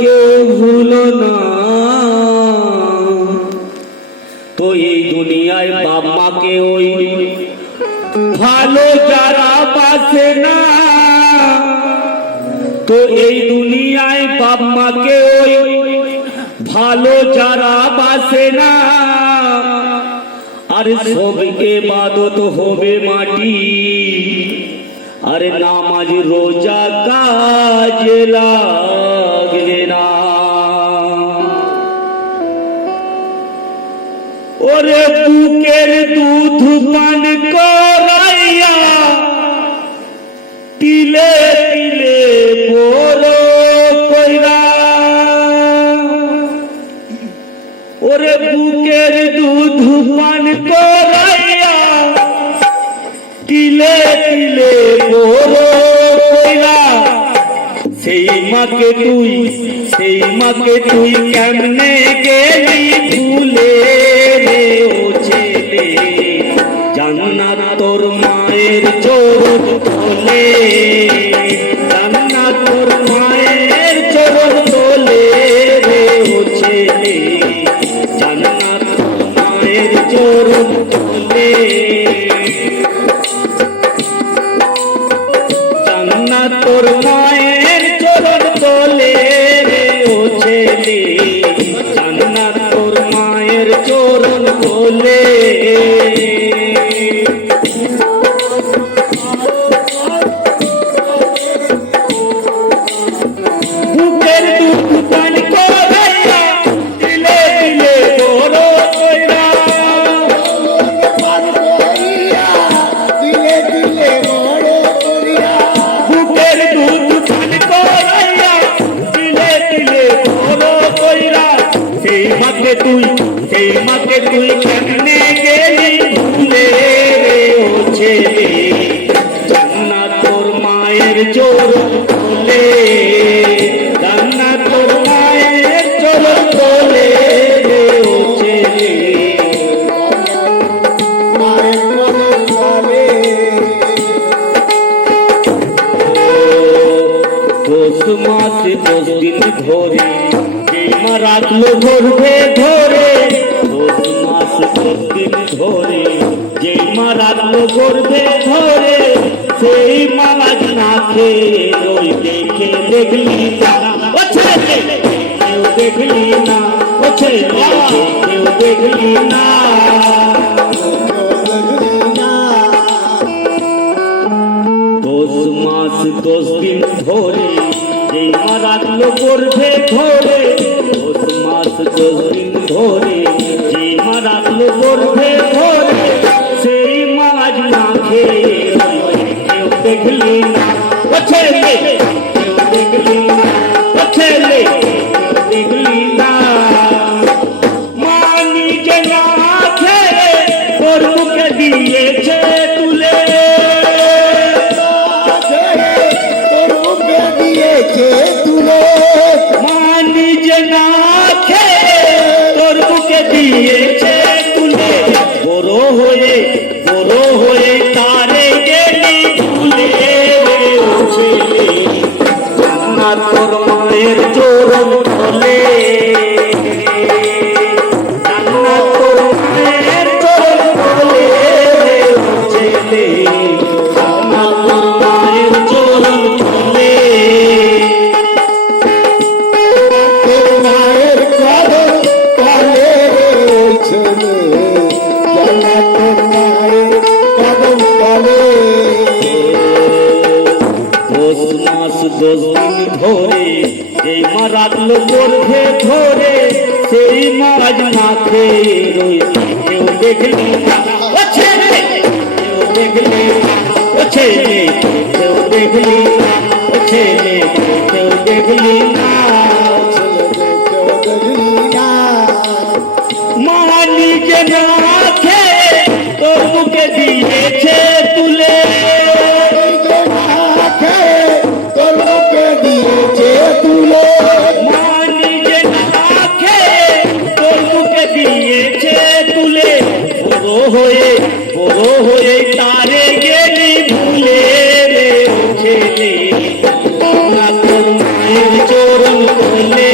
কেউ ভুলো না। তো এই দুনিয়ায় বাপ মাকে ওই ভালো যারা বাসে না, তো এই দুনিয়ায় বাপ মাকে ওই ভালো যারা বাসে না, আর সব ইবাদত হবে মাটি, আর নামাজ রোজা কাজে লাগবে না। ওরে বুকের দুধ পান করাইয়া তিলে তিলে বড় কইরা, ওরে বুকের দুধ পান করাইয়া তিলে তিলে বড় কইরা, সেই মাকে তুই কেমনে গেলি ভুলে রে ও ছেলে, জান্নাত তোর মায়ের চরণ তলে, জান্নাত তোর মায়ের চরণ তলে রে ও ছেলে, জান্নাত তোর মায়ের চরণ তলে, জান্নাত তোর মায়ের চরণ তলে রে ও ছেলে, জান্নাত তোর মায়ের চরণ তলে। বুকের দুধ পান করাইয়া তিলে তিলে বড় কইরা, বুকের দুধ পান করাইয়া তিলে তিলে বড় কইরা, সেই মাকে তুই কেমনে গেলি ভুলে রে ও ছেলে, জান্নাত তোর মায়ের চরণ তলে, জান্নাত তোর মায়ের চরণ তলে রে ও ছেলে। দোষ মাসে 10 দিন ধরে যেই মা রাখলো গর্ভে ধরে, 10 মাস 10 দিন ধরে যেই মা রাখলো গর্ভে ধরে, সেই মা আজ না খেয়ে ওই দেখে দেখলি না ও ছেলে, কেউ দেখলি না ও ছেলে, কেউ দেখলি না। 10 মাস 10 দিন ধরে যেই মা রাখলো গর্ভে ধরে, 10 মাস 10 দিন ধরে যেই মা রাখলো গর্ভে ধরে, সেই মা আজ না খেয়ে কেউ দেখলি না ও ছেলে, কেউ দেখলি না ও ছেলে, কেউ দেখলি না। মা নিজে না খেয়ে তোর মুখে দিয়েছে তুলে, মা নিজে না খেয়ে তোর মুখে দিয়েছে তুলে, বড় হয়ে তারে গেলি ভুলে রে ও ছেলে, জান্নাত তোর মায়ের চরণ তলে, জান্নাত তোর মায়ের চরণ তলে রে ও ছেলে, জান্নাত তোর মায়ের চরণ তলে। ধরে যেই মা রাখলো গর্ভে ধরে, সেই মা আজ না খেয়ে রয়েছে, কেউ দেখলি না ও ছেলে, কেউ দেখলি না ও ছেলে, কেউ দেখলি না ও ছেলে, কেউ দেখলি না। মা নিজে না খেয়ে তোর মুখে দিয়েছে তুলে, মা নিজে না খেয়ে তোর মুখে দিয়েছে তুলে, বড় হয়ে তারে গেলি ভুলে রে ছেলে, তোর মায়ের চোর হইলে